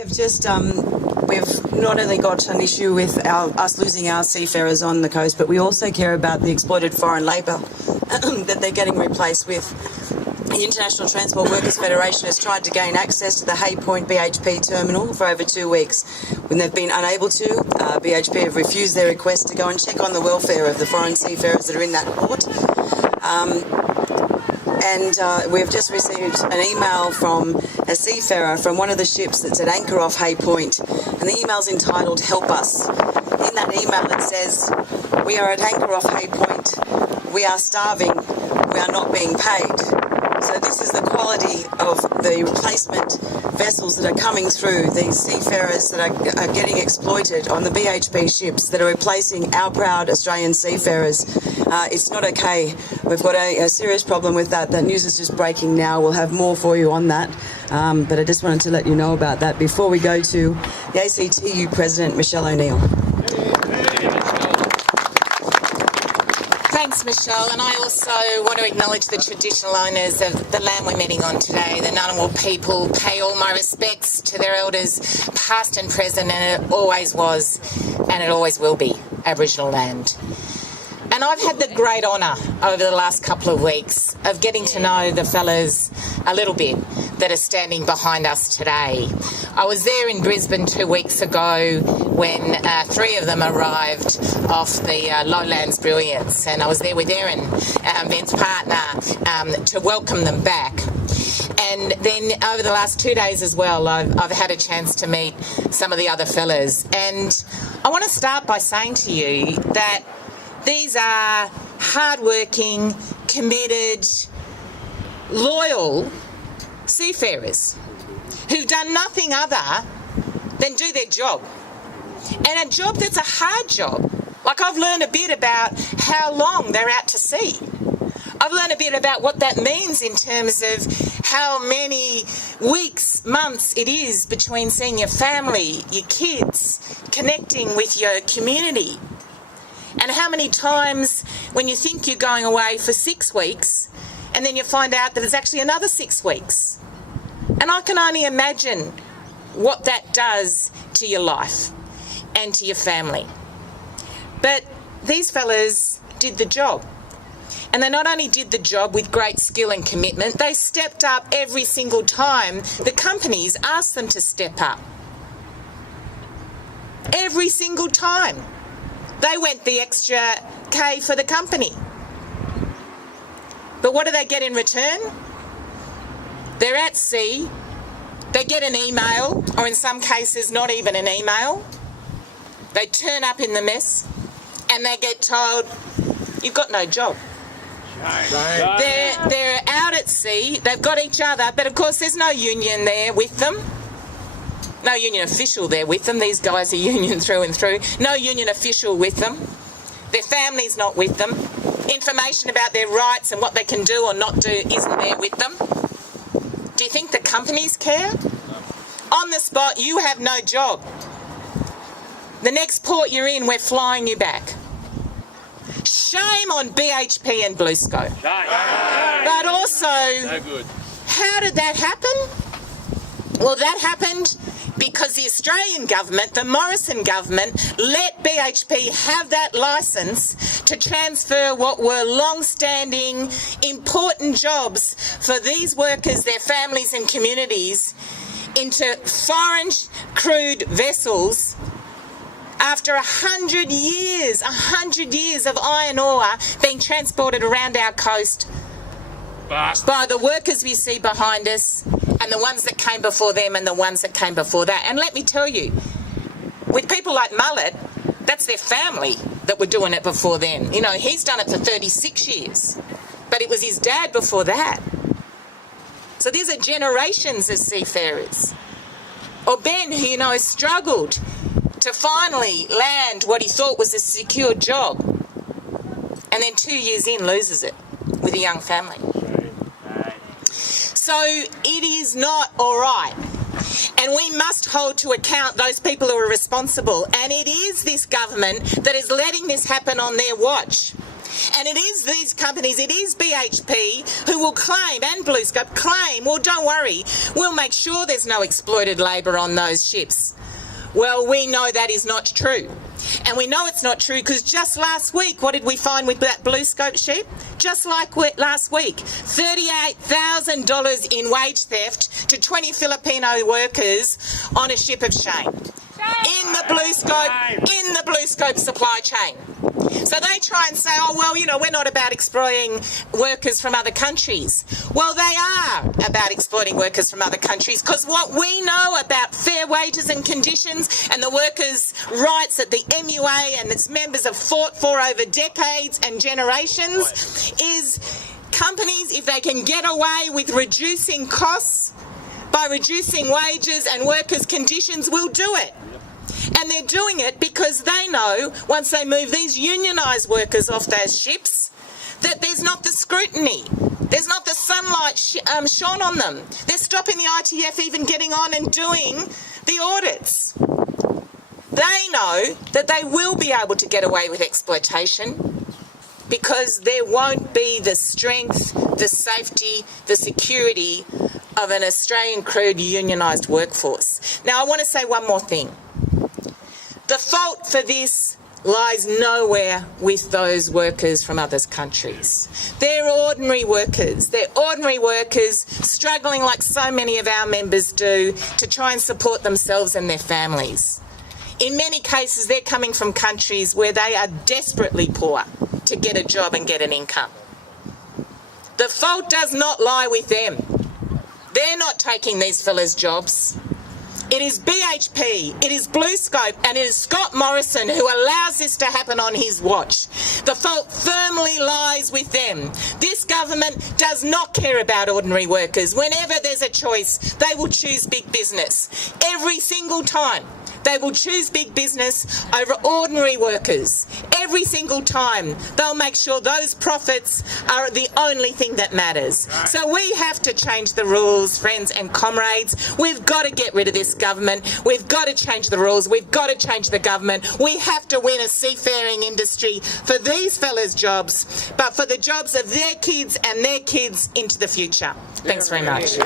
have just, we've not only got an issue with us losing our seafarers on the coast, but we also care about the exploited foreign labour that they're getting replaced with. The International Transport Workers Federation has tried to gain access to the Hay Point BHP terminal for over 2 weeks. When they've been unable to, BHP have refused their request to go and check on the welfare of the foreign seafarers that are in that port. We've just received an email from a seafarer from one of the ships that's at anchor off Hay Point, and the email's entitled "Help Us." In that email it says, "We are at anchor off Hay Point. We are starving. We are not being paid." So this is the quality of the replacement vessels that are coming through, these seafarers that are getting exploited on the BHP ships that are replacing our proud Australian seafarers. It's not okay. We've got a serious problem with that. That news is just breaking now. We'll have more for you on that. But I just wanted to let you know about that before we go to the ACTU President, Michele O'Neill. Thanks, Michelle, and I also want to acknowledge the traditional owners of the land we're meeting on today, the Ngunnawal people. Pay all my respects to their elders, past and present, and it always was, and it always will be, Aboriginal land. And I've had the great honour over the last couple of weeks of getting to know the fellas a little bit that are standing behind us today. I was there in Brisbane 2 weeks ago when 3 of them arrived off the Lowlands Brilliance, and I was there with Erin, Ben's partner, to welcome them back. And then over the last 2 days as well, I've had a chance to meet some of the other fellas. And I want to start by saying to you that these are hard-working, committed, loyal seafarers who've done nothing other than do their job. And a job that's a hard job. Like, I've learned a bit about how long they're out to sea. I've learned a bit about what that means in terms of how many weeks, months it is between seeing your family, your kids, connecting with your community. And how many times when you think you're going away for 6 weeks and then you find out that it's actually another 6 weeks. And I can only imagine what that does to your life and to your family. But these fellas did the job. And they not only did the job with great skill and commitment, they stepped up every single time the companies asked them to step up. Every single time. They went the extra K for the company. But what do they get in return? They're at sea, they get an email, or in some cases not even an email. They turn up in the mess and they get told, "You've got no job." They're out at sea, they've got each other, but of course there's no union there with them. No union official there with them. These guys are union through and through. No union official with them. Their family's not with them. Information about their rights and what they can do or not do isn't there with them. Do you think the companies care? On the spot, you have no job. The next port you're in, we're flying you back. Shame on BHP and BlueScope. But also, how did that happen? Well, that happened because the Australian government, the Morrison government, let BHP have that licence to transfer what were long-standing, important jobs for these workers, their families and communities into foreign crewed vessels after 100 years of iron ore being transported around our coast by the workers we see behind us, and the ones that came before them and the ones that came before that. And let me tell you, with people like Mullet, that's their family that were doing it before them. You know, he's done it for 36 years, but it was his dad before that. So these are generations of seafarers. Or Ben, who, you know, struggled to finally land what he thought was a secure job, and then 2 years in loses it with a young family. So it is not all right. And we must hold to account those people who are responsible. And it is this government that is letting this happen on their watch. And it is these companies, it is BHP who will claim, and BlueScope claim, well, don't worry, we'll make sure there's no exploited labour on those ships. Well, we know that is not true. And we know it's not true because just last week, what did we find with that BlueScope ship? Just like last week, $38,000 in wage theft to 20 Filipino workers on a ship of shame. In the BlueScope supply chain. So they try and say, oh, well, you know, we're not about exploiting workers from other countries. Well, they are about exploiting workers from other countries because what we know about fair wages and conditions and the workers' rights that the MUA and its members have fought for over decades and generations is companies, if they can get away with reducing costs by reducing wages and workers' conditions, will do it. And they're doing it because they know once they move these unionised workers off those ships that there's not the scrutiny, there's not the sunlight shone on them. They're stopping the ITF even getting on and doing the audits. They know that they will be able to get away with exploitation because there won't be the strength, the safety, the security of an Australian crewed unionised workforce. Now, I want to say one more thing. The fault for this lies nowhere with those workers from other countries. They're ordinary workers. They're ordinary workers struggling like so many of our members do to try and support themselves and their families. In many cases, they're coming from countries where they are desperately poor to get a job and get an income. The fault does not lie with them. They're not taking these fellas' jobs. It is BHP, it is BlueScope, and it is Scott Morrison who allows this to happen on his watch. The fault firmly lies with them. This government does not care about ordinary workers. Whenever there's a choice, they will choose big business. Every single time. They will choose big business over ordinary workers. Every single time, they'll make sure those profits are the only thing that matters. So we have to change the rules, friends and comrades. We've got to get rid of this government. We've got to change the rules. We've got to change the government. We have to win a seafaring industry for these fellas' jobs, but for the jobs of their kids and their kids into the future. Thanks very much.